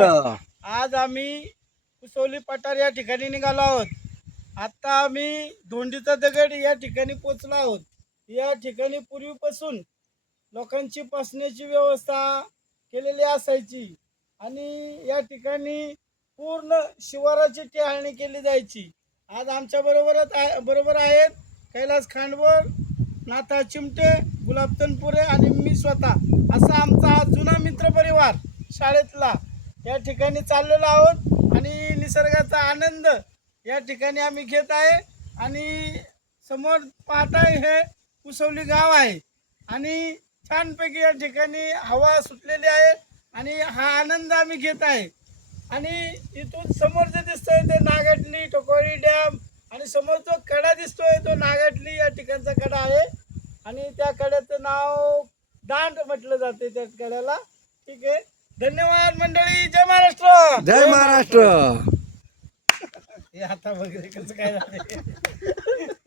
महाराष्ट्र. आज आम्ही कुसोली पठार या ठिकाणी निघालो आहोत. आता आम्ही धोंडीचा दगड या ठिकाणी पोचलो आहोत. या ठिकाणी पूर्वीपासून लोकांची बसण्याची व्यवस्था केलेली असायची आणि या ठिकाणी पूर्ण शिवाराची टेहाळणी केली जायची. आज आमच्या बरोबर आहेत कैलास खांडवर, नाथा चिमटे, गुलाब तनपुरे आणि मी स्वतः असा आमचा हा जुना मित्र परिवार शाळेतला या ठिकाणी चाललेलो आहोत आणि निसर्गाचा आनंद या ठिकाणी आम्ही घेत आहे. आणि समोर पाहताय हे कुसवली गाव आहे आणि छानपैकी या ठिकाणी हवा सुटलेली आहे आणि हा आनंद आम्ही घेत आहे. आणि इथून समोर जे दिसतोय ते नागटली टोकोरी डॅम आणि समोर जो कडा दिसतोय तो नागटली या ठिकाणचा कडा आहे आणि त्या कड्याचं नाव दांड म्हटलं जाते त्या कड्याला. ठीक आहे, धन्यवाद मंडळी. जय महाराष्ट्र. जय महाराष्ट्र. हे आता वगैरे कसं काय झालं